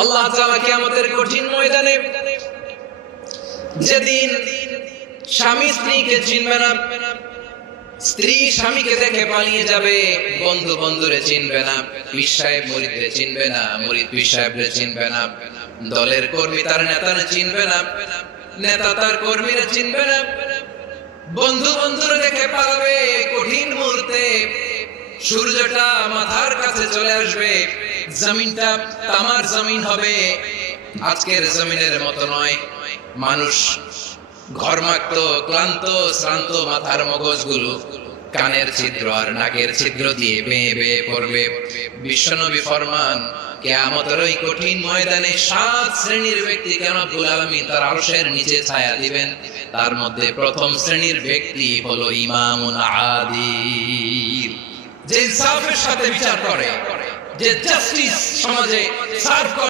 আল্লাহ তাআলা কিয়ামতের কঠিন ময়দানে যেদিন স্বামী স্ত্রীকে চিনবে না, স্ত্রী স্বামীকে দেখে পালিয়ে যাবে, বন্ধু বন্ধুরে চিনবে না, পীর সাহেব মুরিদরে চিনবে না, মুরিদ পীর সাহেবরে চিনবে না, দলের কর্মী তার নেতারে চিনবে না, নেতা তার কর্মীরা চিনবে না, বন্ধু বন্ধুরে দেখে পালাবে। কঠিন মুহূর্তে সূর্যটা মাথার কাছে চলে আসবে, জমিনটা তামার জমিন হবে, আজকের জমিনের মতো নয়। মানুষ ঘর্মাক্ত, ক্লান্ত, শ্রান্ত মাথার মগজগুলো কানের ছিদ্র আর নাকের ছিদ্র দিয়ে বেয়ে বেয়ে পড়বে। বিশ্বনবী ফরমান, কিয়ামতের ওই কঠিন ময়দানে 7 শ্রেণীর ব্যক্তিকে রব্বুল আলামিন তার আরশের নিচে ছায়া দিবেন। তার মধ্যে প্রথম শ্রেণীর ব্যক্তি হলো ইমামুন আদিল, যে ইনসাফের সাথে বিচার করে, যে জাস্টিস সমাজে সার্ভ করে।